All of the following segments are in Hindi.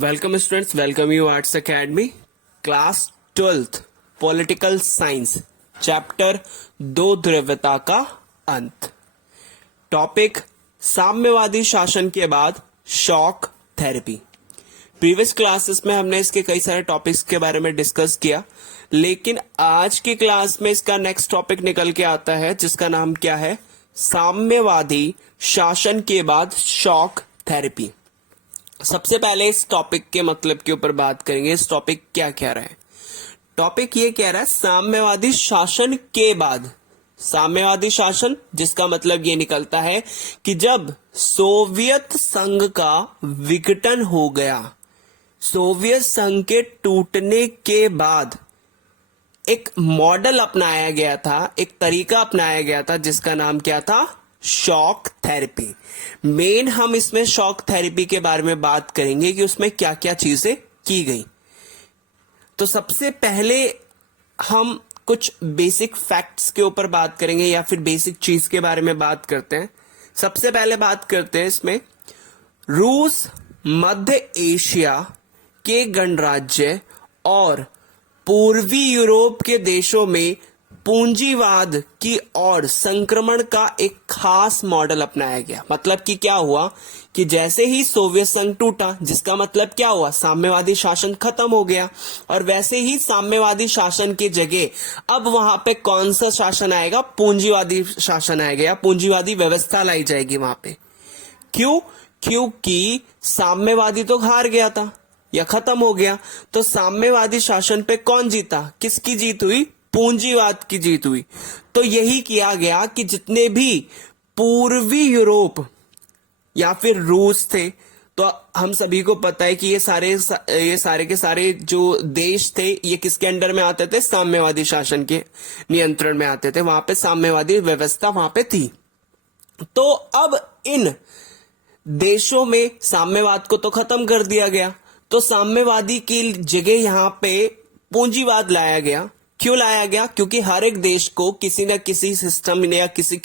Welcome students, welcome you arts academy class 12th political science chapter 2 द्रव्यता का अंत। टॉपिक साम्यवादी शासन के बाद शॉक थेरेपी। प्रीवियस क्लासेस में हमने इसके कई सारे टॉपिक्स के बारे में डिस्कस किया, लेकिन आज की क्लास में इसका नेक्स्ट टॉपिक निकल के आता है जिसका नाम क्या है, साम्यवादी शासन के बाद शॉक थेरेपी। सबसे पहले इस टॉपिक के मतलब के ऊपर बात करेंगे। इस टॉपिक क्या कह रहा है? टॉपिक ये कह रहा है साम्यवादी शासन के बाद। साम्यवादी शासन जिसका मतलब ये निकलता है कि जब सोवियत संघ का विघटन हो गया, सोवियत संघ के टूटने के बाद एक मॉडल अपनाया गया था, एक तरीका अपनाया गया था जिसका नाम क्या था, शॉक थेरेपी। मेन हम इसमें शॉक थेरेपी के बारे में बात करेंगे कि उसमें क्या क्या चीजें की गई। तो सबसे पहले हम कुछ बेसिक फैक्ट्स के ऊपर बात करेंगे या फिर बेसिक चीज के बारे में बात करते हैं। सबसे पहले बात करते हैं इसमें रूस, मध्य एशिया के गणराज्य और पूर्वी यूरोप के देशों में पूंजीवाद की ओर संक्रमण का एक खास मॉडल अपनाया गया। मतलब कि क्या हुआ कि जैसे ही सोवियत संघ टूटा, जिसका मतलब क्या हुआ, साम्यवादी शासन खत्म हो गया, और वैसे ही साम्यवादी शासन की जगह अब वहां पे कौन सा शासन आएगा, पूंजीवादी शासन आएगा या पूंजीवादी व्यवस्था लाई जाएगी वहां पे। क्यों? क्योंकि साम्यवादी तो हार गया था या खत्म हो गया, तो साम्यवादी शासन पे कौन जीता, किसकी जीत हुई, पूंजीवाद की जीत हुई। तो यही किया गया कि जितने भी पूर्वी यूरोप या फिर रूस थे, तो हम सभी को पता है कि ये सारे के सारे जो देश थे ये किसके अंडर में आते थे, साम्यवादी शासन के नियंत्रण में आते थे। वहां पे साम्यवादी व्यवस्था वहां पे थी। तो अब इन देशों में साम्यवाद को तो खत्म कर दिया गया, तो साम्यवादी की जगह यहां पे पूंजीवाद लाया गया। क्यों लाया गया? क्योंकि हर एक देश को किसी न किसी सिस्टम या किसी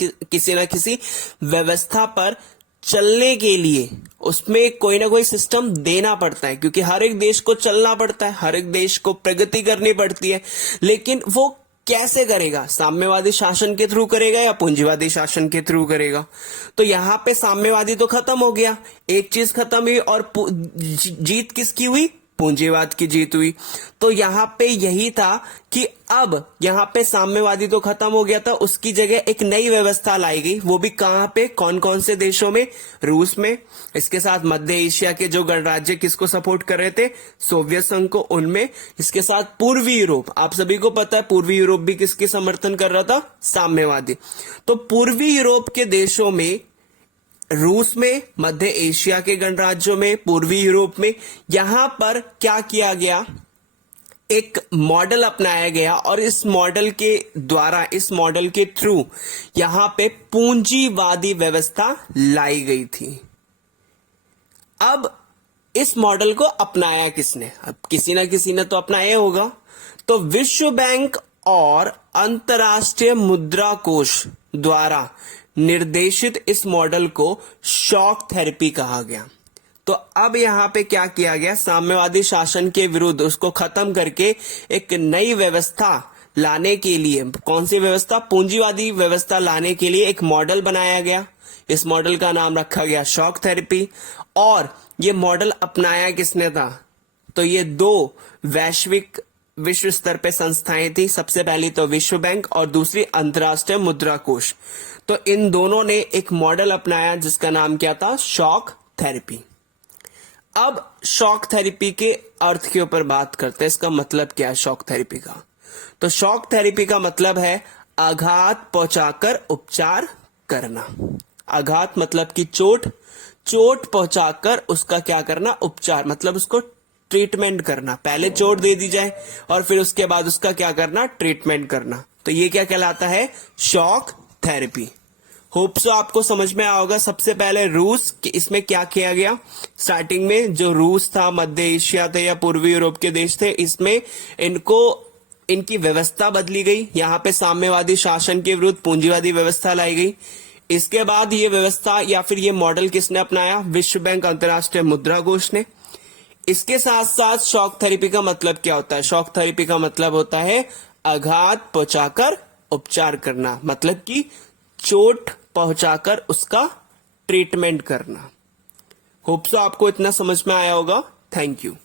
न किसी व्यवस्था पर चलने के लिए उसमें कोई ना कोई सिस्टम देना पड़ता है, क्योंकि हर एक देश को चलना पड़ता है, हर एक देश को प्रगति करनी पड़ती है। लेकिन वो कैसे करेगा? साम्यवादी शासन के थ्रू करेगा या पूंजीवादी शासन के थ्रू करेगा? तो यहां पे साम्यवादी तो खत्म हो गया, एक चीज खत्म हुई, और जीत किसकी हुई, पूंजीवाद की जीत हुई। तो यहां पे यही था कि अब यहां पे साम्यवादी तो खत्म हो गया था, उसकी जगह एक नई व्यवस्था लाई गई। वो भी कहां पे, कौन कौन से देशों में, रूस में, इसके साथ मध्य एशिया के जो गणराज्य किसको सपोर्ट कर रहे थे, सोवियत संघ को, उनमें, इसके साथ पूर्वी यूरोप। आप सभी को पता है पूर्वी यूरोप भी किसके समर्थन कर रहा था, साम्यवादी। तो पूर्वी यूरोप के देशों में, रूस में, मध्य एशिया के गणराज्यों में, पूर्वी यूरोप में, यहां पर क्या किया गया, एक मॉडल अपनाया गया, और इस मॉडल के द्वारा, इस मॉडल के थ्रू यहां पे पूंजीवादी व्यवस्था लाई गई थी। अब इस मॉडल को अपनाया किसने? अब किसी ना किसी ने तो अपनाया होगा। तो विश्व बैंक और अंतर्राष्ट्रीय मुद्रा कोष द्वारा निर्देशित इस मॉडल को शॉक थेरेपी कहा गया। तो अब यहां पे क्या किया गया, साम्यवादी शासन के विरुद्ध उसको खत्म करके एक नई व्यवस्था लाने के लिए, कौन सी व्यवस्था, पूंजीवादी व्यवस्था लाने के लिए एक मॉडल बनाया गया। इस मॉडल का नाम रखा गया शॉक थेरेपी। और ये मॉडल अपनाया किसने था? तो ये दो विश्व स्तर पे संस्थाएं थी। सबसे पहली तो विश्व बैंक और दूसरी अंतर्राष्ट्रीय मुद्रा कोष। तो इन दोनों ने एक मॉडल अपनाया जिसका नाम क्या था, शॉक थेरेपी। अब शॉक थेरेपी के अर्थ के ऊपर बात करते हैं। इसका मतलब क्या है शॉक थेरेपी का? तो शॉक थेरेपी का मतलब है आघात पहुंचाकर उपचार करना। आघात मतलब कि चोट पहुंचाकर उसका क्या करना, उपचार, मतलब उसको ट्रीटमेंट करना। पहले चोट दे दी जाए और फिर उसके बाद उसका क्या करना, ट्रीटमेंट करना। तो ये क्या कहलाता है, शॉक थेरेपी। होप सो आपको समझ में आया होगा। सबसे पहले रूस, इसमें क्या किया गया, स्टार्टिंग में जो रूस था, मध्य एशिया थे या पूर्वी यूरोप के देश थे, इसमें इनकी व्यवस्था बदली गई। यहां पे साम्यवादी शासन के विरुद्ध पूंजीवादी व्यवस्था लाई गई। इसके बाद ये व्यवस्था या फिर ये मॉडल किसने अपनाया, विश्व बैंक अंतर्राष्ट्रीय मुद्रा कोष ने। इसके साथ साथ शॉक थेरेपी का मतलब क्या होता है? शॉक थेरेपी का मतलब होता है आघात पहुंचाकर उपचार करना, मतलब कि चोट पहुंचाकर उसका ट्रीटमेंट करना। होप सो आपको इतना समझ में आया होगा। Thank you.